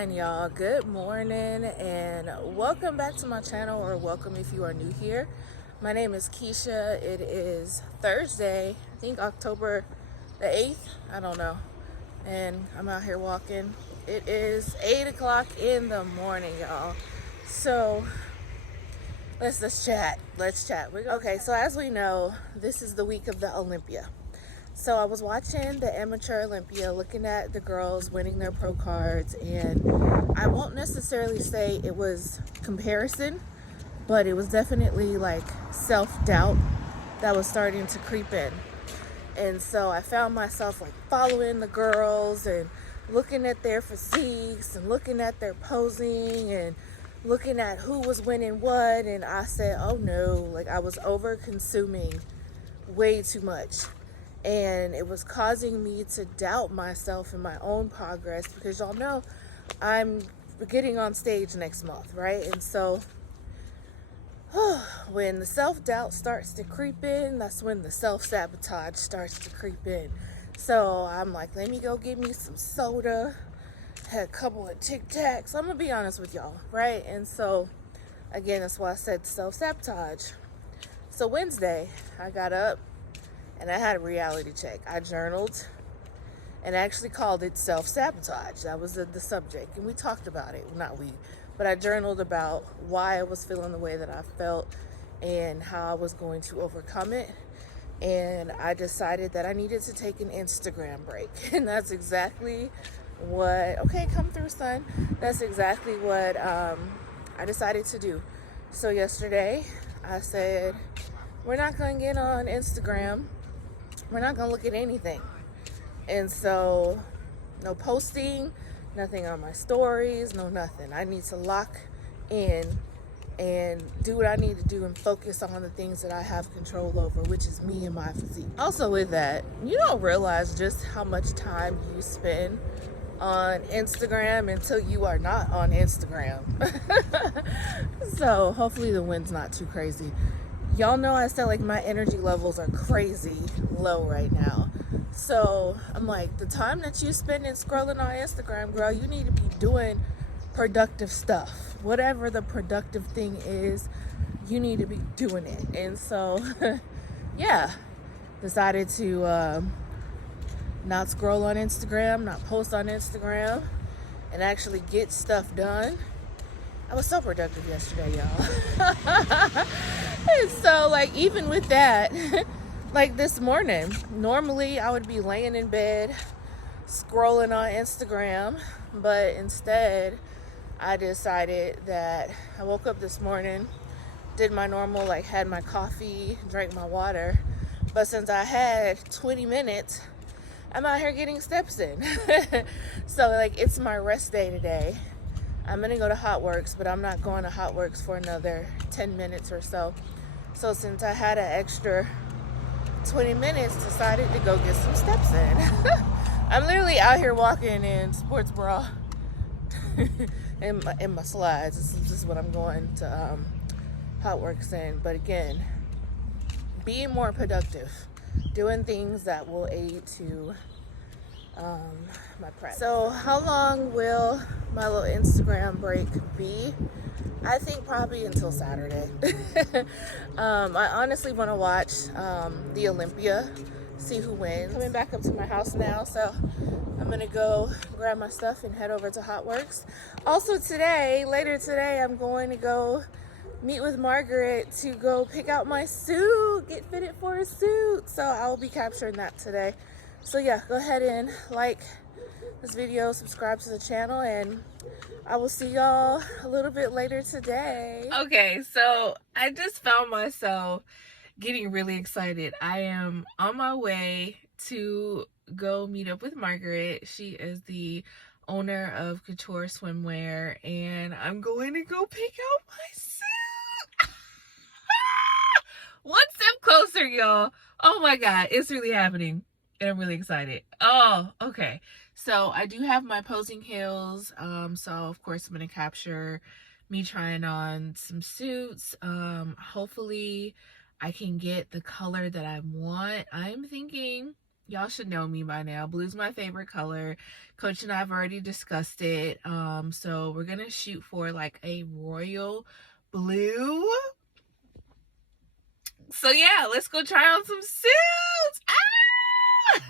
fine, y'all. Good morning and welcome back to my channel, or welcome if you are new here. My name is Keisha. It is Thursday, I think October the 8th, I don't know, and I'm out here walking. It is 8 o'clock in the morning, y'all. So let's chat. Okay, so as we know, this is the week of the Olympia. So I was watching the amateur Olympia, looking at the girls winning their pro cards, and I won't necessarily say it was comparison, but it was definitely like self-doubt that was starting to creep in. And so I found myself like following the girls and looking at their physiques and looking at their posing and looking at who was winning what, and I said, oh no, like I was over consuming way too much. And it was causing me to doubt myself and my own progress, because y'all know I'm getting on stage next month, right? And so when the self-doubt starts to creep in, that's when the self-sabotage starts to creep in. So I'm like, let me go get me some soda, had a couple of Tic Tacs. I'm gonna be honest with y'all, right? And so again, that's why I said self-sabotage. So Wednesday, I got up and I had a reality check. I journaled and actually called it self-sabotage. That was the subject, and we talked about it. Not we, but I journaled about why I was feeling the way that I felt and how I was going to overcome it. And I decided that I needed to take an Instagram break. And that's exactly what, okay, come through, son. That's exactly what I decided to do. So yesterday, I said, we're not going to get on Instagram. We're not gonna look at anything. And so no posting, nothing on my stories, no nothing. I need to lock in and do what I need to do and focus on the things that I have control over, which is me and my physique. Also with that, you don't realize just how much time you spend on Instagram until you are not on Instagram. So hopefully the wind's not too crazy. Y'all know I said like my energy levels are crazy low right now. So I'm like, the time that you spend in scrolling on Instagram, girl, you need to be doing productive stuff. Whatever the productive thing is, you need to be doing it. And so, yeah, decided to not scroll on Instagram, not post on Instagram, and actually get stuff done. I was so productive yesterday, y'all. And so, like, even with that, like this morning, normally I would be laying in bed, scrolling on Instagram, but instead, I decided that I woke up this morning, did my normal, like, had my coffee, drank my water, but since I had 20 minutes, I'm out here getting steps in. So, like, it's my rest day today. I'm gonna go to Hot Works, but I'm not going to Hot Works for another 10 minutes or so. So since I had an extra 20 minutes, decided to go get some steps in. I'm literally out here walking in sports bra in my slides. This is what I'm going to Hot Works in. But again, being more productive, doing things that will aid to my prep. So how long will my little Instagram break be? I think probably until Saturday. I honestly want to watch the Olympia, see who wins. Coming back up to my house now, so I'm gonna go grab my stuff and head over to Hot Works. Also later today, I'm going to go meet with Margaret to go pick out my suit, get fitted for a suit. So I'll be capturing that today. So yeah, go ahead and like this video, subscribe to the channel, and I will see y'all a little bit later today. Okay, so I just found myself getting really excited. I am on my way to go meet up with Margaret. She is the owner of Couture Swimwear, and I'm going to go pick out my suit. One step closer, y'all. Oh my God, it's really happening. And I'm really excited. Oh, okay. So I do have my posing heels. So of course I'm gonna capture me trying on some suits. Hopefully I can get the color that I want. I'm thinking, Y'all should know me by now. Blue's my favorite color. Coach and I have already discussed it. So we're gonna shoot for like a royal blue. So yeah, let's go try on some suits. Ah!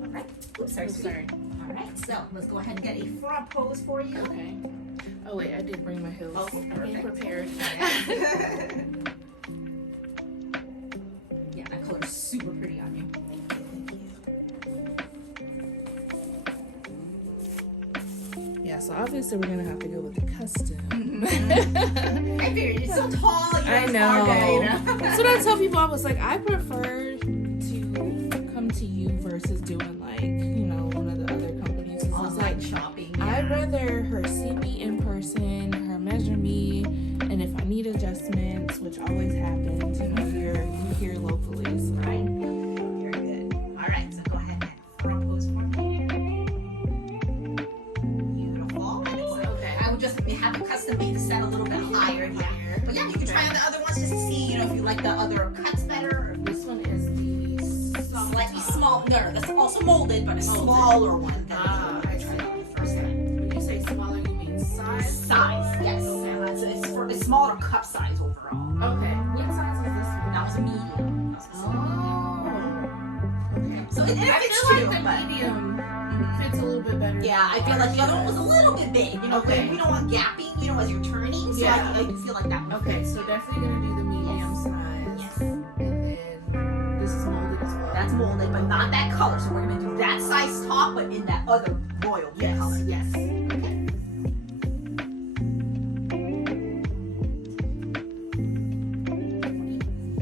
All right. Oops, sorry. All right, so let's go ahead and get a front pose for you. Okay. Oh wait, I did bring my heels. Oh, I came prepared. Yeah, that color's super pretty on you. Yeah, so obviously we're gonna have to go with the custom. I figured you're so tall. I know. That's what I tell people. I was like, I prefer to come to you versus doing like, you know, one of the other companies. It's Online like shopping. I'd rather her see me in person, her measure me, and if I need adjustments, which always happens, you know, you're here locally. So. Right. Very good. All right, so go ahead and front pose for me. Beautiful. Okay. I would just have a custom made to set a little bit higher here. But yeah, you can try on the other ones just to see, you know, if you like the other cuts better. This one is the Slightly small. No, that's also molded, but a smaller one than I tried on the first time. When you say smaller, you mean size? Size, yes. Okay. So it's for a smaller cup size overall. Okay. What size is this one? That was a medium. Oh. Okay. So it I fits feel too, like the but medium fits a little bit better. yeah, I feel like the other one was a little bit big. You know, Okay. we don't want gapping, you know, as you're turning. So Yeah. I feel like that one. Okay, so definitely gonna do the medium size. Yes. And then this is molded as well. That's molded, but not that color. So we're gonna do that size top, but in that other royal blue color. Yes. Okay.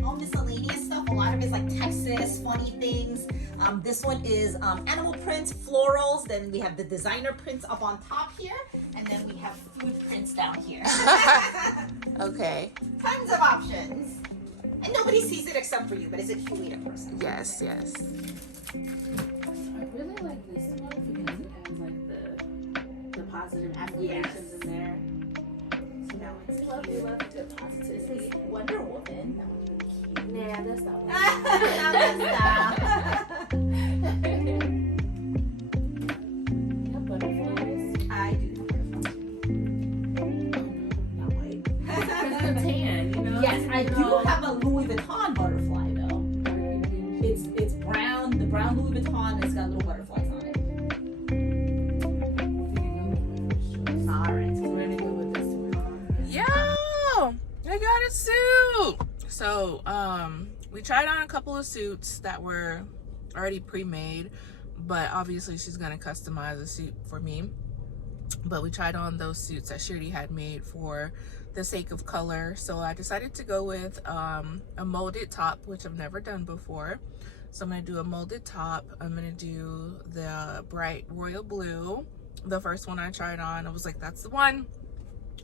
All miscellaneous stuff. A lot of it's like Texas, funny things. This one is animal prints, florals. Then we have the designer prints up on top here, and then we have food prints down here. Okay. Tons of options. And nobody sees it except for you, but it's a cute way to person. Yes. I really like this one because it has like the positive affirmations in there. So that one's Love cute. good positivity. This is Wonder Woman. That one's really cute. Yeah, that's not one. You have butterflies. I do. Not white. It's the tan, you know? Yes, I do have a Louis Vuitton butterfly though. It's brown, the brown Louis Vuitton, and it's got little butterflies on it. Alright, so We're gonna go with this one. Yo! I got a suit! So, we tried on a couple of suits that were already pre-made, but obviously she's gonna customize a suit for me. But we tried on those suits that she already had made for the sake of color. So I decided to go with a molded top, which I've never done before. So I'm gonna do a molded top. I'm gonna do the bright royal blue. The first one I tried on, I was like, that's the one.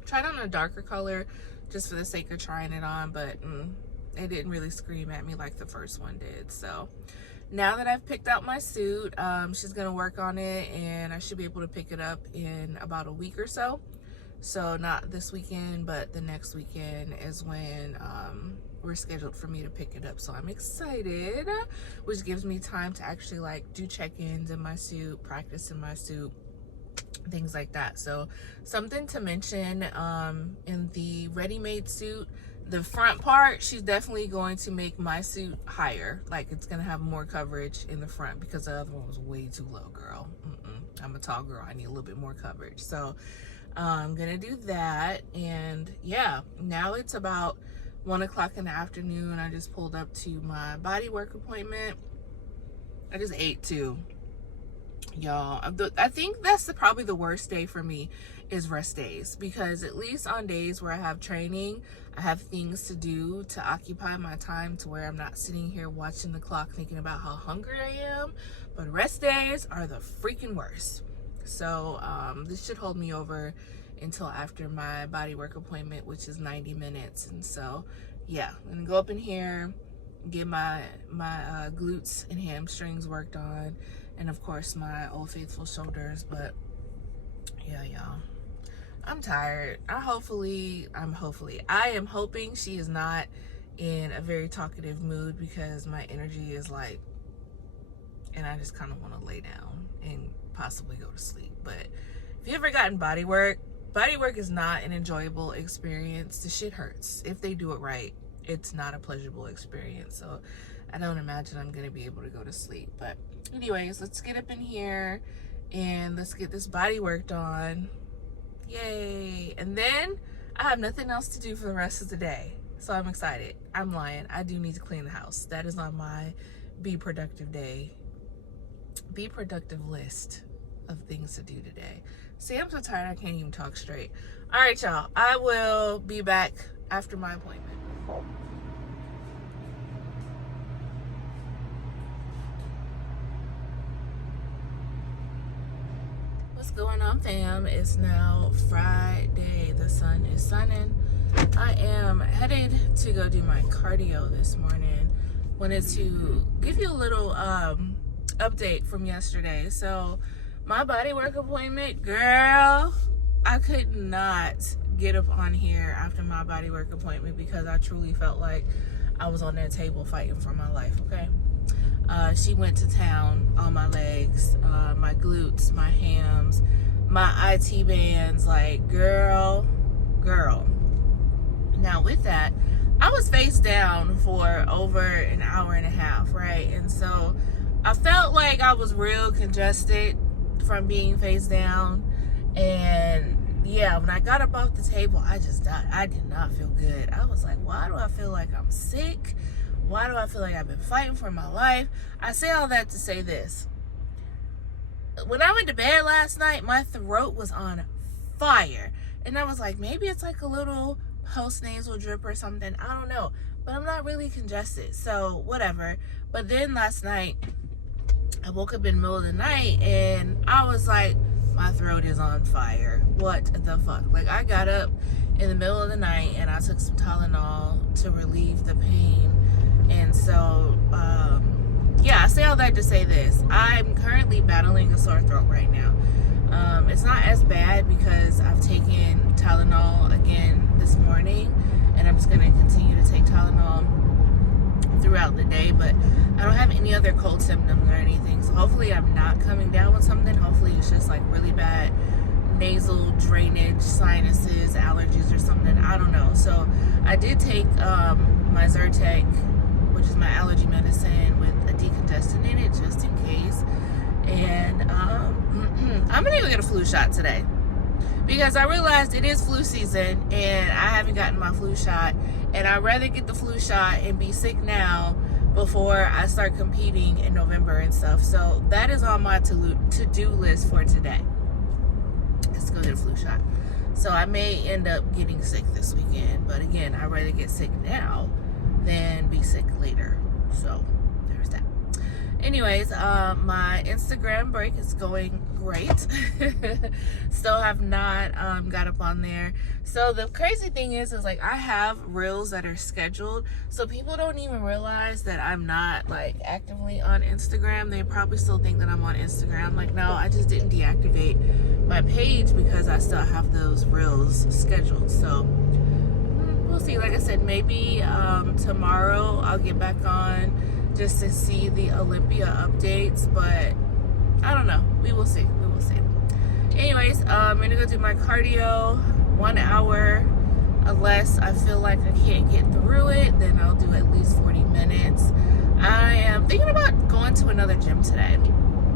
Tried on a darker color just for the sake of trying it on, but it didn't really scream at me like the first one did. So now that I've picked out my suit, she's gonna work on it and I should be able to pick it up in about a week or so. So not this weekend, but the next weekend is when we're scheduled for me to pick it up. So I'm excited, which gives me time to actually like do check-ins in my suit, practice in my suit, things like that. So something to mention, in the ready-made suit, the front part, she's definitely going to make my suit higher. Like it's gonna have more coverage in the front because the other one was way too low, girl. I'm a tall girl, I need a little bit more coverage. So I'm gonna do that. And yeah, now it's about 1 o'clock in the afternoon. I just pulled up to my body work appointment. I just ate too, y'all. I think that's probably the worst day for me is rest days, because at least on days where I have training, I have things to do to occupy my time to where I'm not sitting here watching the clock thinking about how hungry I am. But rest days are the freaking worst. So this should hold me over until after my body work appointment, which is 90 minutes. And so yeah, I'm gonna go up in here, get my glutes and hamstrings worked on, and of course my old faithful shoulders. But yeah, y'all, I'm tired. I am hoping she is not in a very talkative mood because my energy is like, and I just kind of want to lay down and possibly go to sleep. But if you ever gotten body work is not an enjoyable experience. The shit hurts. If they do it right, it's not a pleasurable experience. So I don't imagine I'm gonna be able to go to sleep. But anyways, let's get up in here and let's get this body worked on. Yay. And then I have nothing else to do for the rest of the day, so I'm excited. I'm lying. I do need to clean the house. That is on my be productive list of things to do today. See, I'm so tired I can't even talk straight. All right, y'all, I will be back after my appointment. What's going on, fam? It's now Friday. The sun is sunning. I am headed to go do my cardio this morning. Wanted to give you a little update from yesterday. So my body work appointment, girl, I could not get up on here after my body work appointment because I truly felt like I was on that table fighting for my life. Okay. She went to town on my legs, my glutes, my hams, my IT bands. Like, girl. Now with that, I was face down for over an hour and a half, right? And so I felt like I was real congested from being face down. And yeah, when I got up off the table, I just died. I did not feel good. I was like, why do I feel like I'm sick? Why do I feel like I've been fighting for my life? I say all that to say this. When I went to bed last night, my throat was on fire. And I was like, maybe it's like a little post-nasal drip or something. I don't know. But I'm not really congested. So, whatever. But then last night, I woke up in the middle of the night and I was like, my throat is on fire. What the fuck? Like, I got up in the middle of the night and I took some Tylenol to relieve the pain. And so, yeah, I say all that to say this. I'm currently battling a sore throat right now. It's not as bad because I've taken Tylenol again this morning, and I'm just going to continue to take Tylenol throughout the day, but I don't have any other cold symptoms or anything. So hopefully I'm not coming down with something. Hopefully it's just like really bad nasal drainage, sinuses, allergies or something. I don't know. So I did take my Zyrtec, which is my allergy medicine with a decongestant in it, just in case. And I'm gonna go get a flu shot today because I realized it is flu season and I haven't gotten my flu shot, and I'd rather get the flu shot and be sick now before I start competing in November and stuff. So that is on my to-do list for today. Let's go get a flu shot. So I may end up getting sick this weekend, but again, I'd rather get sick now than be sick later. So there's that. Anyways, my Instagram break is going great. Still have not got up on there. So the crazy thing is like I have reels that are scheduled, so people don't even realize that I'm not like actively on Instagram. They probably still think that I'm on Instagram. Like, no, I just didn't deactivate my page because I still have those reels scheduled. So we'll see. Like I said, maybe tomorrow I'll get back on just to see the Olympia updates, but I don't know. We will see. Anyways, I'm gonna go do my cardio, 1 hour. Unless I feel like I can't get through it, then I'll do at least 40 minutes. I am thinking about going to another gym today,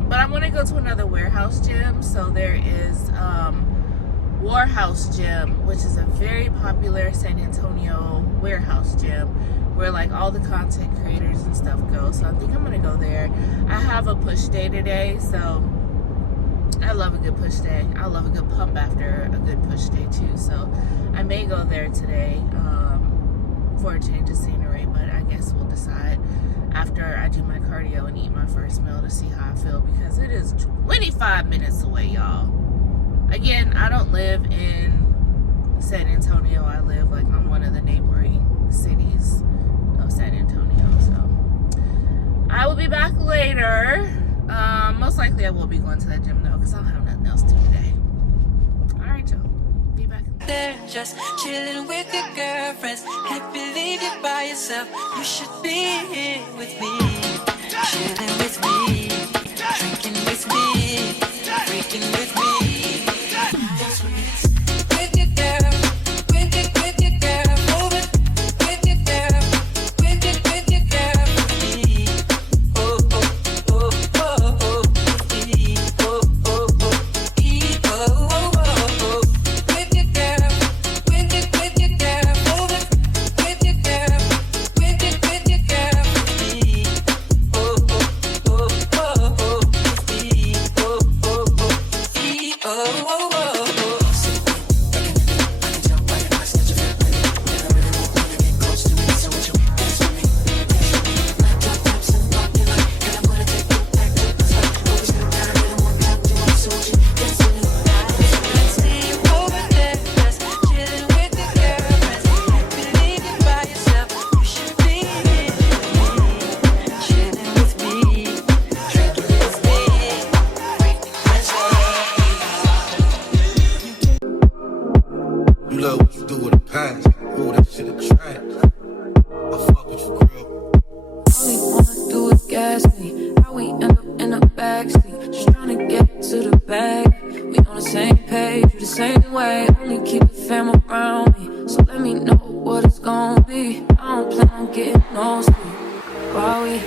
but I'm gonna go to another warehouse gym. So there is Warehouse Gym, which is a very popular San Antonio warehouse gym where like all the content creators and stuff go. So I think I'm gonna go there. I have a push day today, so I love a good push day. I love a good pump after a good push day too. So I may go there today for a change of scenery, but I guess we'll decide after I do my cardio and eat my first meal to see how I feel, because it is 25 minutes away, y'all. Again, I don't live in San Antonio. I live like on one of the neighboring cities of San Antonio. So I will be back later. Most likely I will be going to that gym though, because I don't have nothing else to do today. All right, y'all. Be back. They're just chilling with your girlfriends. Can't believe you're by yourself. You should be here with me, chilling with me, drinking with me, freaking with me. With your girl, with your girl, moving. With your girl, with your girl, with me. Oh oh oh oh oh, with me. Oh oh oh, oh oh oh. With your girl, with your girl, moving. With your girl, with your girl, with me. Oh oh oh oh oh, with me. Oh oh oh, oh oh oh. You love what you do with a past. Oh, that shit a trash. I fuck with you, girl. All we wanna do is gas me. How we end up in the backseat, just trying to get to the bag. We on the same page, you the same way. Only keep the fam around me, so let me know what it's gonna be. I don't plan on getting no sleep while we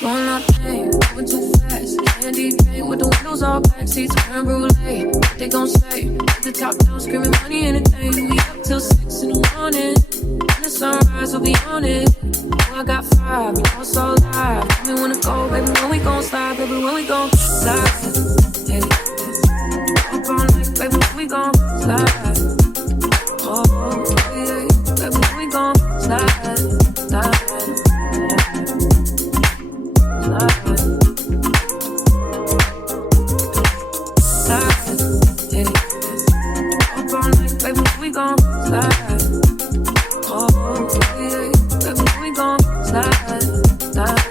going out there, moving too fast. Candy paint with the windows all black, seats creme brulee. What they gon' say? With the top down, screaming money and a thing. We up till 6 in the morning. When the sunrise, we'll be on it. Oh, I got 5, you know it's all live. Tell me when to go, baby, when we gon' slide, baby, when we gon' slide. Hey. Up all night, baby, when we gon' slide. Oh, yeah, baby, when we gon' slide, slide. We gon' slide. Oh, yeah, baby, we gon' slide, slide,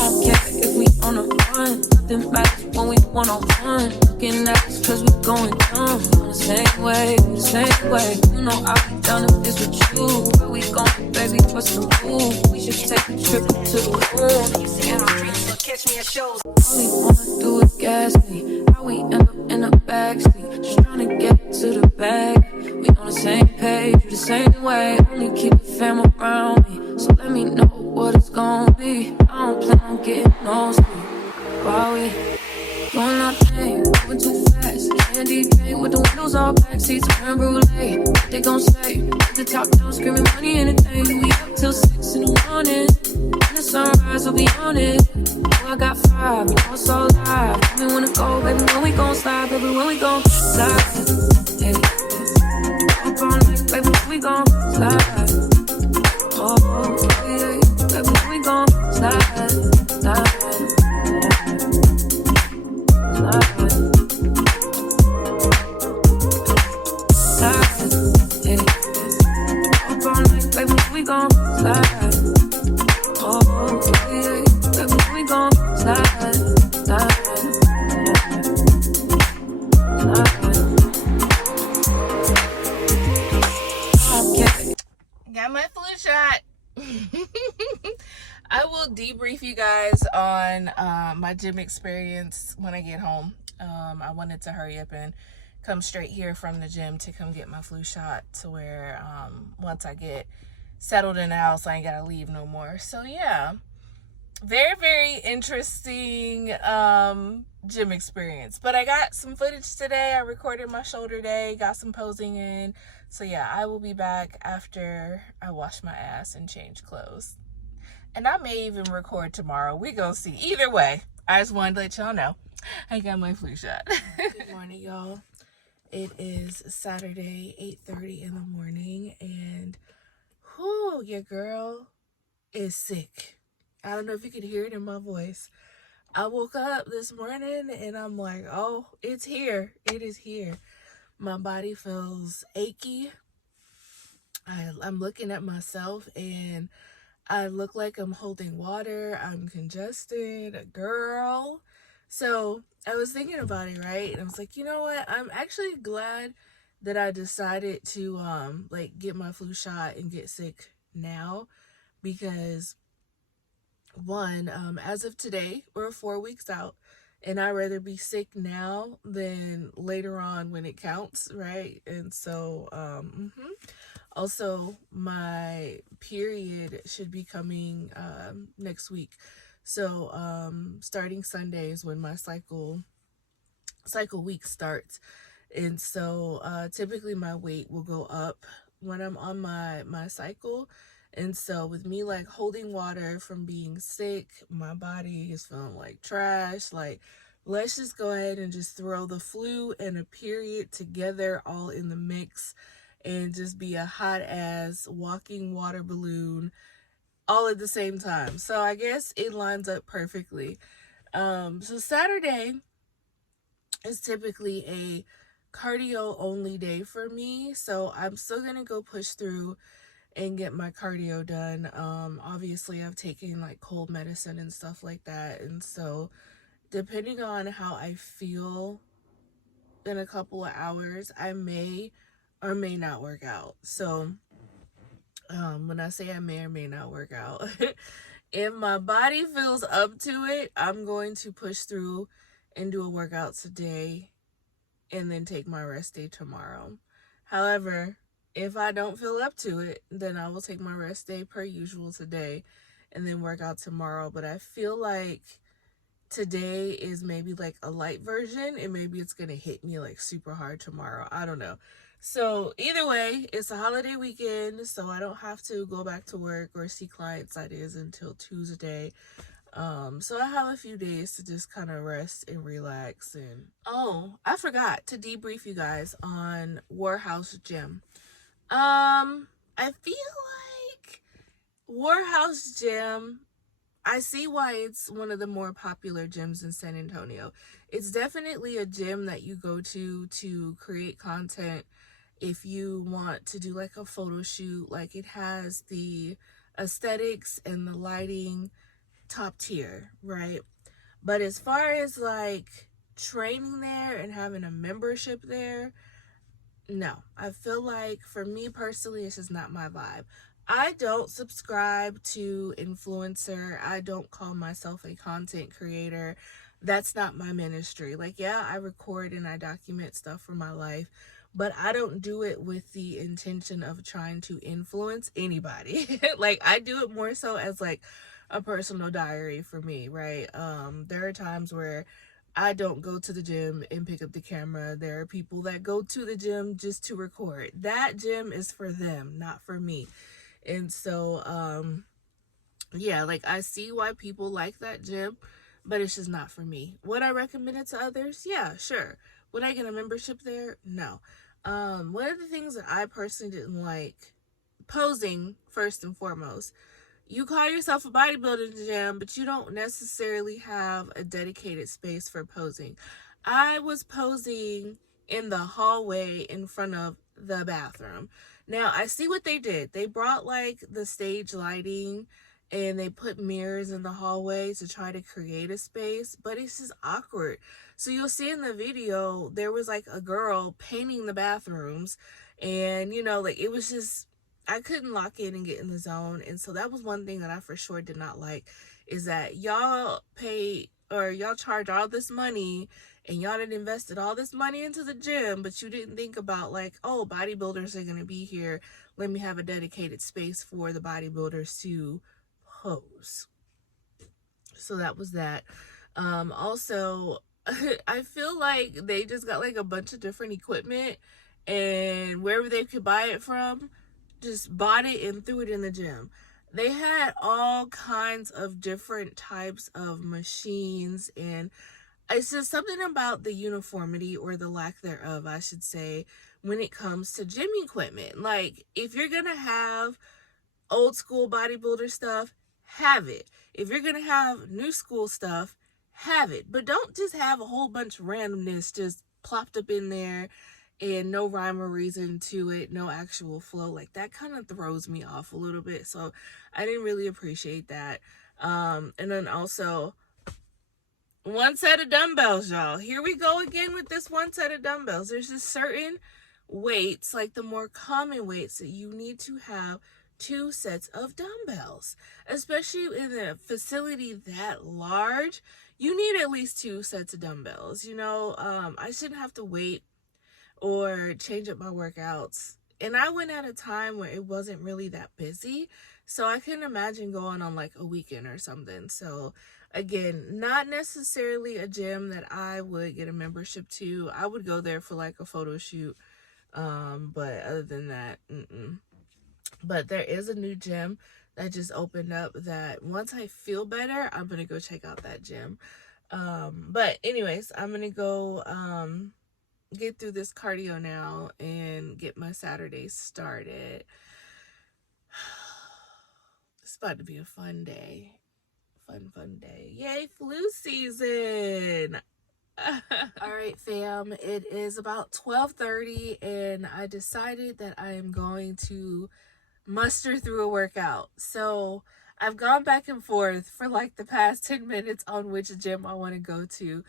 okay, if we on a run, nothing matters when we one-on-one. Looking at us cause we going dumb. On the same way, the same way. You know I'll be down if this with you. Where we going, baby, for some food? We should take a trip to the moon. You see our streets, so catch me at shows. All we wanna do is gas me. How we end up in the backseat, just trying to get to the bag. We on the same page, you the same way. Only keep the fam around me, so let me know what it's gonna be. I don't plan on getting no sleep while we going out there, moving too fast. Candy paint with the windows all black, seats creme brulee. What they gon' say? With the top down, screaming money and a thing. We up till 6 in the morning. When the sunrise, we'll be on it. Oh, I got 5, you know it's all live. Tell me when to go, baby, when we gon' slide, baby, when we gon' slide. Hey. Up all night, baby, when we gon' slide. Oh, yeah, baby, when we gon' slide, slide. We gon' slide. Oh, yeah, baby, we gon' slide, slide, okay. Got my flu shot. I will debrief you guys on my gym experience when I get home. I wanted to hurry up and come straight here from the gym to come get my flu shot to where once I get settled in the house, I ain't gotta leave no more. So yeah, very, very interesting gym experience. But I got some footage today. I recorded my shoulder day, got some posing in. So yeah, I will be back after I wash my ass and change clothes. And I may even record tomorrow. We gonna see. Either way, I just wanted to let y'all know I got my flu shot. Good morning, y'all. It is Saturday, 8:30 in the morning, and whoo, your girl is sick. I don't know if you could hear it in my voice. I woke up this morning and I'm like, oh, it's here. It is here. My body feels achy. I'm looking at myself and I look like I'm holding water. I'm congested, girl. So I was thinking about it, right? And I was like, you know what? I'm actually glad that I decided to like get my flu shot and get sick now, because one, as of today, we're 4 weeks out, and I'd rather be sick now than later on when it counts, right? And so also my period should be coming next week. So starting Sunday is when my cycle week starts. And so typically my weight will go up when I'm on my cycle. And so with me like holding water from being sick, my body is feeling like trash. Like, let's just go ahead and just throw the flu and a period together all in the mix and just be a hot ass walking water balloon all at the same time. So I guess it lines up perfectly. So Saturday is typically a cardio only day for me, so I'm still gonna go push through and get my cardio done. Obviously I've taken like cold medicine and stuff like that, and so depending on how I feel in a couple of hours, I may or may not work out. So when I say I may or may not work out, if my body feels up to it, I'm going to push through and do a workout today and then take my rest day tomorrow. However, if I don't feel up to it, then I will take my rest day per usual today and then work out tomorrow. But I feel like today is maybe like a light version, and maybe it's gonna hit me like super hard tomorrow. I don't know. So either way, it's a holiday weekend, so I don't have to go back to work or see clients, that is, until Tuesday. So I have a few days to just kind of rest and relax. And oh, I forgot to debrief you guys on Warehouse Gym. I feel like Warehouse Gym, I see why it's one of the more popular gyms in San Antonio. It's definitely a gym that you go to create content. If you want to do like a photo shoot, like it has the aesthetics and the lighting top tier, right? But as far as like training there and having a membership there, no. I feel like for me personally, it's just not my vibe. I don't subscribe to influencer. I don't call myself a content creator. That's not my ministry. Like, yeah, I record and I document stuff for my life, but I don't do it with the intention of trying to influence anybody. Like, I do it more so as like a personal diary for me, right? There are times where I don't go to the gym and pick up the camera. There are people that go to the gym just to record. That gym is for them, not for me. And so, yeah, like I see why people like that gym, but it's just not for me. Would I recommend it to others? Yeah, sure. Would I get a membership there? No. One of the things that I personally didn't like, posing first and foremost. You call yourself a bodybuilding gym, but you don't necessarily have a dedicated space for posing. I was posing in the hallway in front of the bathroom. Now, I see what they did. They brought like the stage lighting and they put mirrors in the hallway to try to create a space, but it's just awkward. So you'll see in the video, there was like a girl painting the bathrooms, and you know, like it was just, I couldn't lock in and get in the zone. And so that was one thing that I for sure did not like, is that y'all pay or y'all charge all this money and y'all done invested all this money into the gym, but you didn't think about like, oh, bodybuilders are going to be here. Let me have a dedicated space for the bodybuilders to pose. So that was that. Also, I feel like they just got like a bunch of different equipment, and wherever they could buy it from, just bought it and threw it in the gym. They had all kinds of different types of machines, and it's just something about the uniformity, or the lack thereof, I should say, when it comes to gym equipment. Like, if you're gonna have old school bodybuilder stuff, have it. If you're gonna have new school stuff, have it. But don't just have a whole bunch of randomness just plopped up in there and no rhyme or reason to it, no actual flow. Like that kind of throws me off a little bit. So I didn't really appreciate that. And then also one set of dumbbells, y'all. Here we go again with this one set of dumbbells. There's just certain weights, like the more common weights, that you need to have 2 sets of dumbbells, especially in a facility that large. You need at least 2 sets of dumbbells. I shouldn't have to wait or change up my workouts. And I went at a time where it wasn't really that busy, so I couldn't imagine going on like a weekend or something. So again, not necessarily a gym that I would get a membership to. I would go there for like a photo shoot, but other than that, But there is a new gym that just opened up that once I feel better, I'm gonna go check out that gym. But anyways, I'm gonna go get through this cardio now and get my Saturday started. It's about to be a fun day. Fun day. Yay, flu season. All right, fam, it is about 12:30 and I decided that I am going to muster through a workout. So I've gone back and forth for like the past 10 minutes on which gym I want to go to.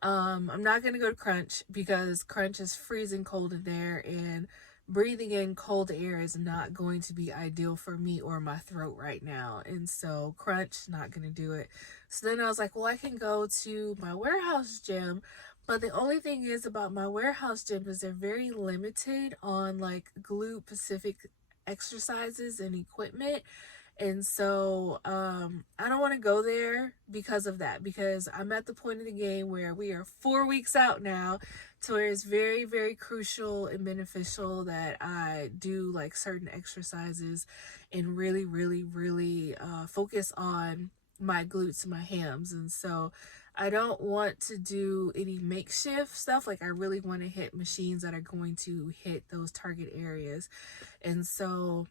I'm not going to go to Crunch because Crunch is freezing cold in there, and breathing in cold air is not going to be ideal for me or my throat right now. And so Crunch, not going to do it. So then I was like, well, I can go to my warehouse gym. But the only thing is about my warehouse gym is they're very limited on like glute specific exercises and equipment. And so I don't want to go there because of that, because I'm at the point in the game where we are 4 weeks out now, to where it's very, very crucial and beneficial that I do like certain exercises and really, really, really focus on my glutes and my hams. And so I don't want to do any makeshift stuff. Like I really want to hit machines that are going to hit those target areas. And so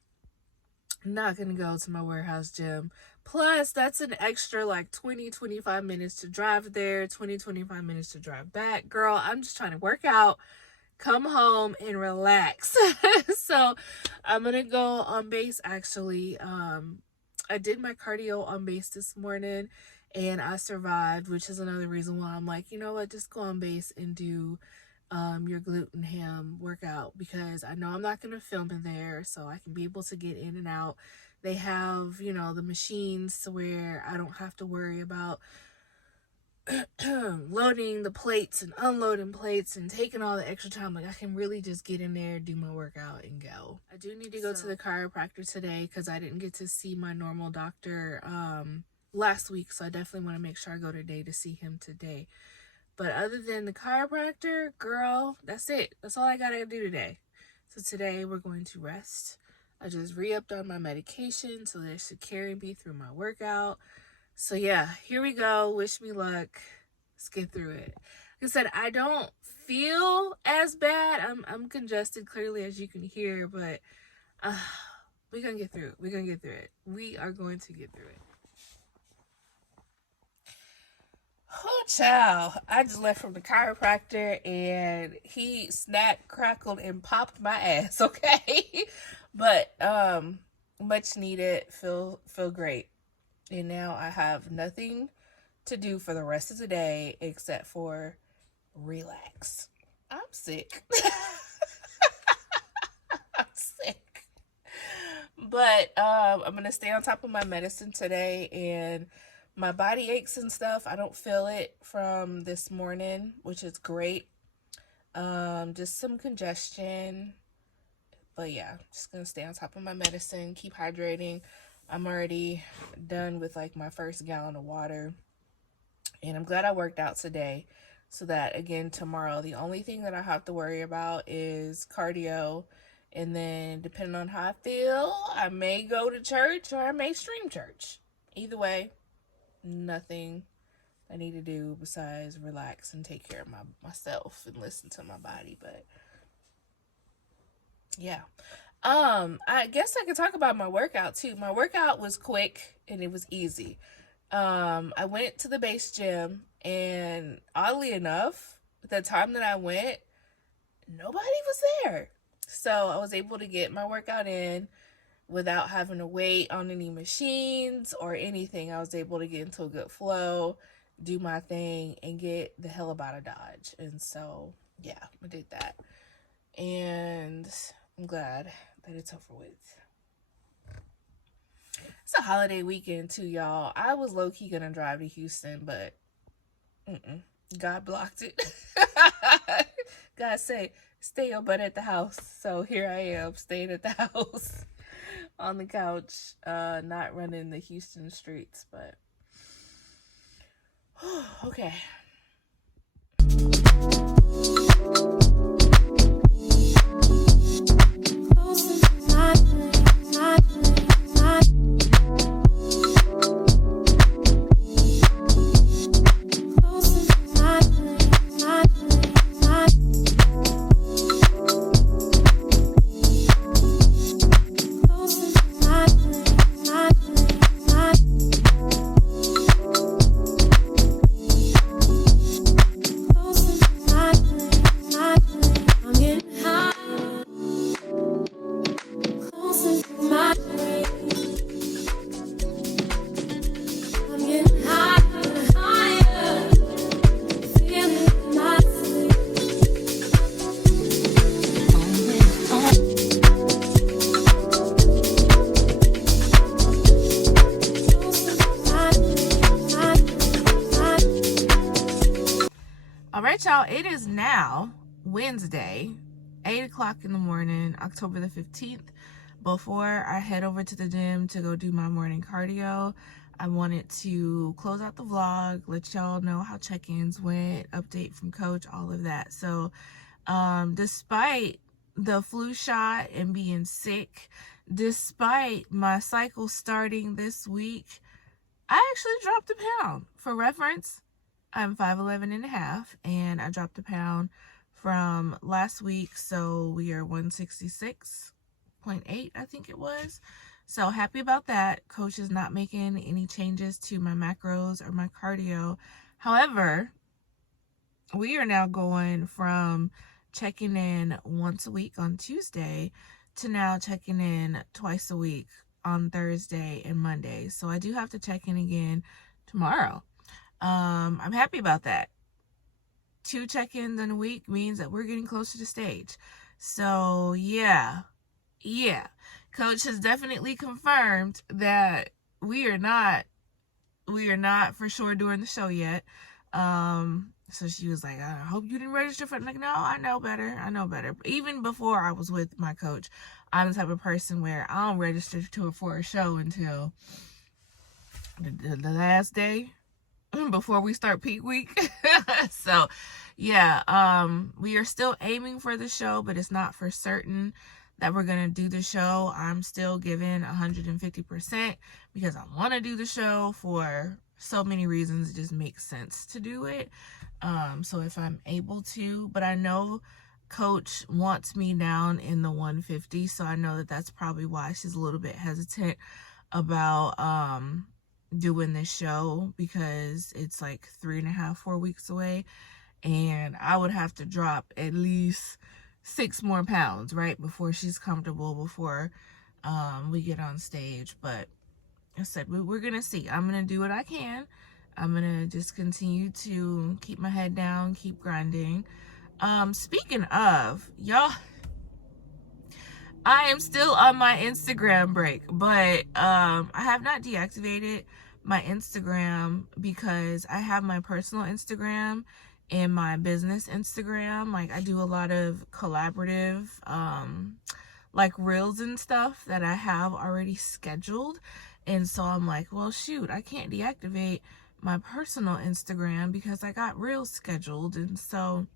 I'm not going to go to my warehouse gym. Plus, that's an extra like 20-25 minutes to drive there, 20-25 minutes to drive back. Girl, I'm just trying to work out, come home, and relax. So I'm going to go on base actually. I did my cardio on base this morning and I survived, which is another reason why I'm like, you know what, just go on base and do your glute and ham workout, because I know I'm not going to film in there, so I can be able to get in and out. They have, the machines to where I don't have to worry about loading the plates and unloading plates and taking all the extra time. Like I can really just get in there, do my workout, and go. I do need to go to the chiropractor today because I didn't get to see my normal doctor last week, so I definitely want to make sure I go today to see him today. But other than the chiropractor, girl, that's it. That's all I gotta do today. So today we're going to rest. I just re-upped on my medication so that it should carry me through my workout. So yeah, here we go. Wish me luck. Let's get through it. Like I said, I don't feel as bad. I'm congested, clearly, as you can hear, but we're gonna get through it. We're gonna get through it. We are going to get through it. Oh, child. I just left from the chiropractor and he snapped, crackled, and popped my ass, okay? But much needed, feel great. And now I have nothing to do for the rest of the day except for relax. I'm sick. I'm sick. But I'm going to stay on top of my medicine today, and my body aches and stuff, I don't feel it from this morning, which is great. Just some congestion. But yeah, just gonna stay on top of my medicine, keep hydrating. I'm already done with like my first gallon of water. And I'm glad I worked out today, so that again tomorrow the only thing that I have to worry about is cardio. And then depending on how I feel, I may go to church or I may stream church. Either way, nothing I need to do besides relax and take care of myself and listen to my body. But yeah, I guess I could talk about my workout too. My workout was quick and it was easy. I went to the base gym, and oddly enough, the time that I went, nobody was there. So I was able to get my workout in without having to wait on any machines or anything. I was able to get into a good flow, do my thing, and get the hell up out of Dodge. And so, yeah, I did that. And I'm glad that it's over with. It's a holiday weekend too, y'all. I was low-key gonna drive to Houston, but God blocked it. God said, stay your butt at the house. So here I am, staying at the house on the couch, not running the Houston streets, but okay. All right, y'all, it is now Wednesday, 8 o'clock in the morning, October the 15th. Before I head over to the gym to go do my morning cardio, I wanted to close out the vlog, let y'all know how check-ins went, update from coach, all of that. So despite the flu shot and being sick, despite my cycle starting this week, I actually dropped a pound. For reference, I'm 5'11" and a half, and I dropped a pound from last week, so we are 166.8, I think it was. So happy about that. Coach is not making any changes to my macros or my cardio. However, we are now going from checking in once a week on Tuesday to now checking in twice a week on Thursday and Monday. So I do have to check in again tomorrow. I'm happy about that. 2 check-ins in a week means that we're getting closer to stage. So yeah. Coach has definitely confirmed that we are not for sure doing the show yet. So she was like, I hope you didn't register for it. I'm like, no, I know better. Even before I was with my coach, I'm the type of person where I don't register for a show until the last day before we start peak week. So yeah, we are still aiming for the show, but it's not for certain that we're gonna do the show. I'm still giving 150% because I want to do the show for so many reasons. It just makes sense to do it. So if I'm able to, but I know coach wants me down in the 150, so I know that that's probably why she's a little bit hesitant about doing this show, because it's like 3.5-4 weeks away, and I would have to drop at least 6 more pounds right before she's comfortable, before we get on stage. But I said we're gonna see. I'm gonna do what I can. I'm gonna just continue to keep my head down, keep grinding. Speaking of, y'all, I am still on my Instagram break, but I have not deactivated my Instagram because I have my personal Instagram and my business Instagram. Like, I do a lot of collaborative like reels and stuff that I have already scheduled, and so I'm like, well shoot, I can't deactivate my personal Instagram because I got reels scheduled. And so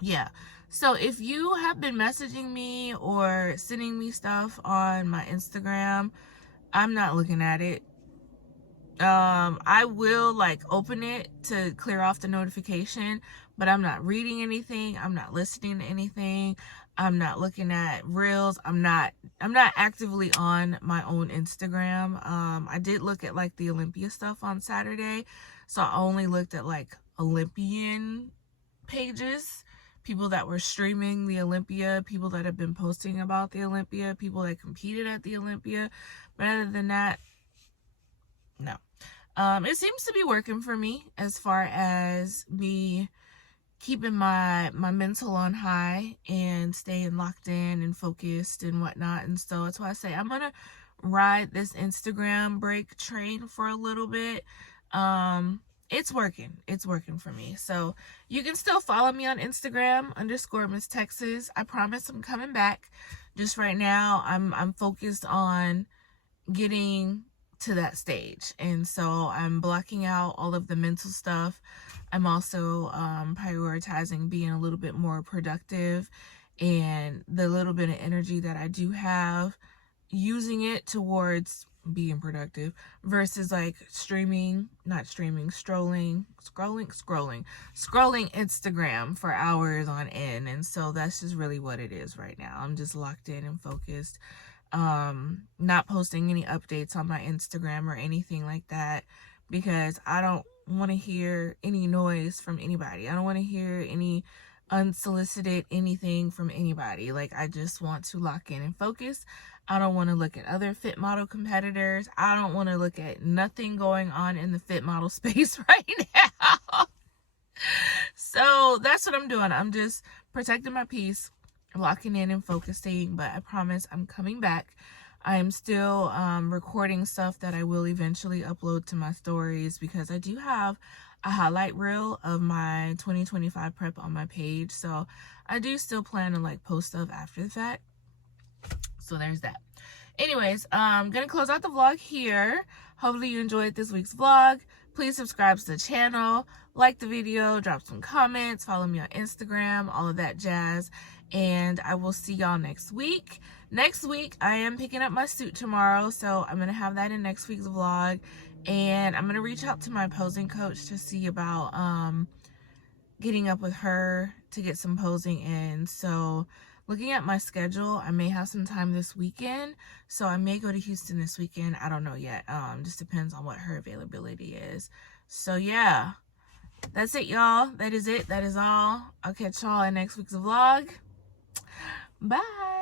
yeah, so if you have been messaging me or sending me stuff on my Instagram, I'm not looking at it. I will like open it to clear off the notification, but I'm not reading anything. I'm not listening to anything. I'm not looking at reels. I'm not actively on my own Instagram. I did look at like the Olympia stuff on Saturday, so I only looked at like Olympian pages people that were streaming the Olympia, people that have been posting about the Olympia, people that competed at the Olympia. But other than that, no. It seems to be working for me as far as me keeping my mental on high and staying locked in and focused and whatnot. And so that's why I say I'm gonna ride this Instagram break train for a little bit. It's working for me. So you can still follow me on Instagram _Miss Texas. I promise I'm coming back. Just right now I'm focused on getting to that stage, and so I'm blocking out all of the mental stuff. I'm also prioritizing being a little bit more productive, and the little bit of energy that I do have, using it towards being productive versus like scrolling Instagram for hours on end. And so that's just really what it is right now. I'm just locked in and focused, not posting any updates on my Instagram or anything like that, because I don't want to hear any noise from anybody. I don't want to hear any unsolicited anything from anybody. Like, I just want to lock in and focus. I don't want to look at other fit model competitors. I don't want to look at nothing going on in the fit model space right now. So that's what I'm doing. I'm just protecting my peace, locking in and focusing. But I promise I'm coming back. I'm still recording stuff that I will eventually upload to my stories, because I do have a highlight reel of my 2025 prep on my page. So I do still plan to like post stuff after the fact. So there's that. Anyways, I'm gonna close out the vlog here. Hopefully you enjoyed this week's vlog. Please subscribe to the channel, like the video, drop some comments, follow me on Instagram, all of that jazz. And I will see y'all next week. Next week, I am picking up my suit tomorrow, so I'm gonna have that in next week's vlog. And I'm gonna reach out to my posing coach to see about getting up with her to get some posing in. So looking at my schedule, I may have some time this weekend, so I may go to Houston this weekend. I don't know yet. Just depends on what her availability is. So yeah, that's it, y'all. That is it. That is all. I'll catch y'all in next week's vlog. Bye.